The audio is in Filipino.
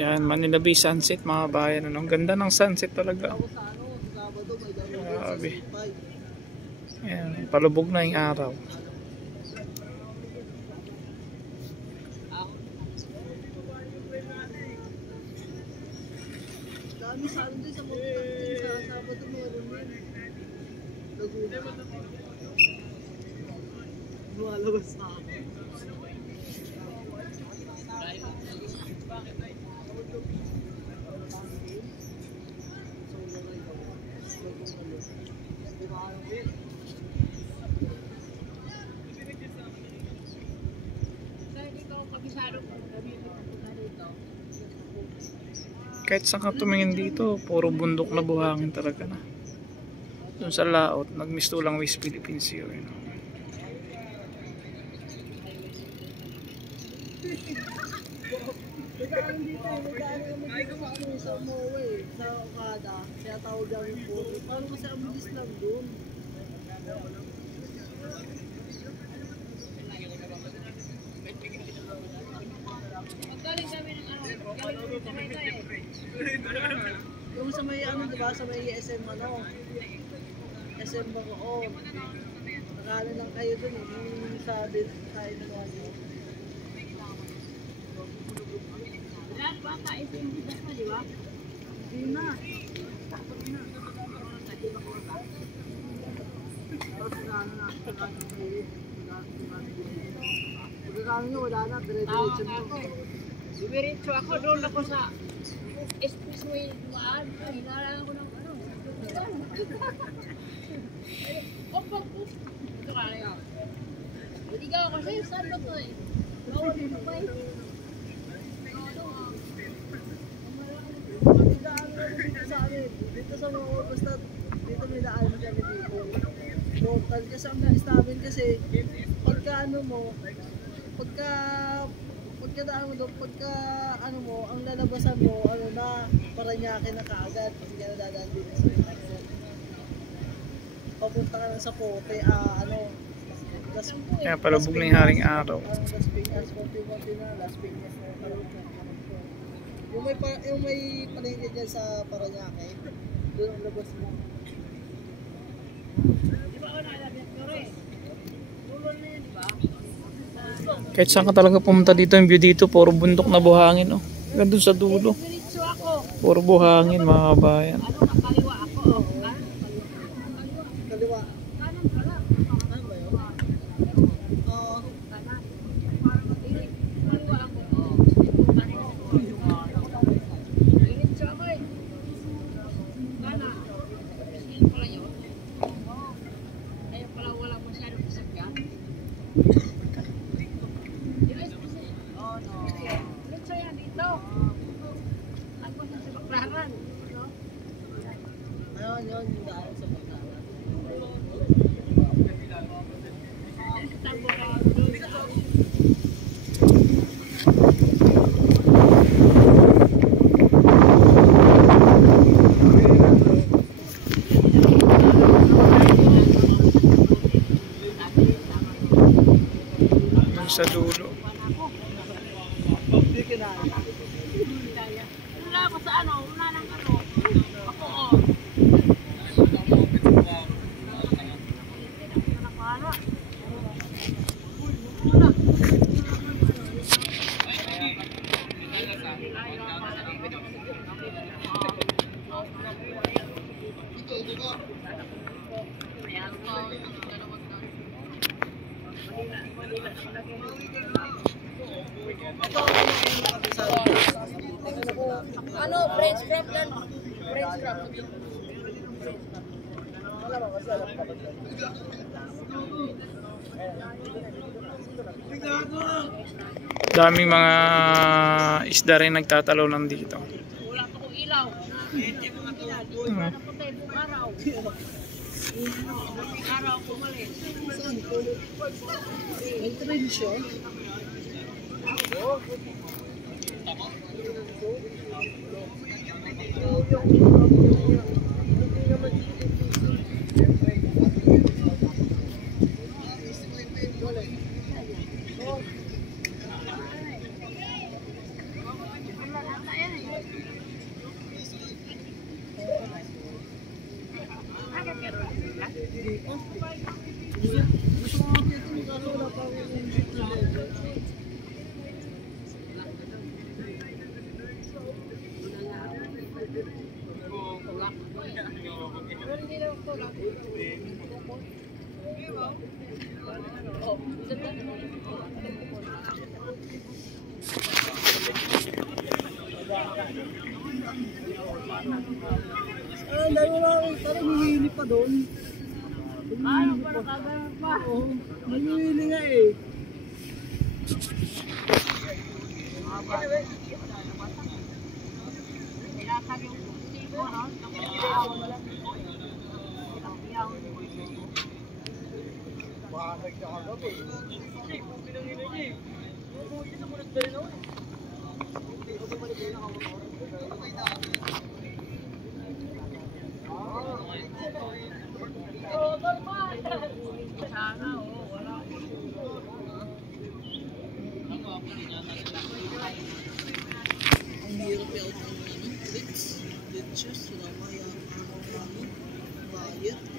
Yan, Manila Bay sunset mga bayan. Ang ganda ng sunset talaga. Grabe. Yan, palubog na yung araw. Dami sa ano din sa mga Sabado meron din. Lumalabas sa ako. Kahit saan ka tumingin dito, puro bundok na buhangin talaga na. Doon sa laot, nagmisto lang West Philippines yun. Sa Moe, sa Okada, kaya tawag yung puro. Paano kasi ang bilis lang doon? Magaling kami ng ano, yung sa may ano, diba, sa may SM ano, SM Bacoor. Nakala lang kayo dun eh, yung sa inuwa nyo. Lahat ba ka SM dito pa, di ba? Hindi na. Tapos na. Tapos na na. Pagkakano nyo, wala na, dire-diretso nyo. Diretso ako, doon ako sa expressway dumaan. Hinalaan ko ng ano. Opak po. Ito ka na yun. Maligaw ako sa'yo, saan ba ito eh? Bawal mo pa eh. Dito sa amin, dito sa mga basta dito may daan mo kami dito. Local kasi ang na-establish kasi pagka ano mo, pagka daan mo doon, pagka ano mo, ang lalabasan mo, ano na, Paranaque na kaagad, kasi ka nadadaan dito sa ano. Papunta ka lang sa Pote, ano, Kaya palubog na yung haring araw. Las Piñas, konti-konti na, Las Piñas na kalot na. Yung may palengke dyan sa Paranaque, doon ang labas mo. Di ba ako nakalabit ko rin? Tulol na yan, di ba? Kahit saan ka talaga pumunta dito, yung view dito, puro bundok na buhangin. Oh. Gandun sa dulo. Puro buhangin mga kabayan. Ano, nakaliwa ako. Kaliwa. Kanan pala. Kanan ba yun? Oo. Kanan. Kaliwa ako. Diretso ako eh. Kanan. Sino pala yun? Ayaw pala wala masyadong isagyan. Oh no. Diretso yan dito. Ako sa Baklaran. sa dulo. Hindi ka na. Wala ako sa ano, wala nang ano. Ako, oh. Ano, French crab lang. French crab. Daming mga isda rin nagtatalo lang dito. Wala pa kong ilaw. Hmm. Napatay buong araw. Buong araw ako malis. Saan ko? May train siya. Gusto ko nga dito, kaso wala pa akong ship na level. Dahil wala akong parang humihinip pa doon. Ayaw pa nakagalan pa. Oo, naghuhili nga eh. Nilatag yung siko, no? Bakit ka kagabi? Kasi kung pinangina niya eh. Yung ito mo nagdari na ako eh. Sana, oh, wala. Ang hirap yung bits. Bits shoes. Wala kaya ang bayad.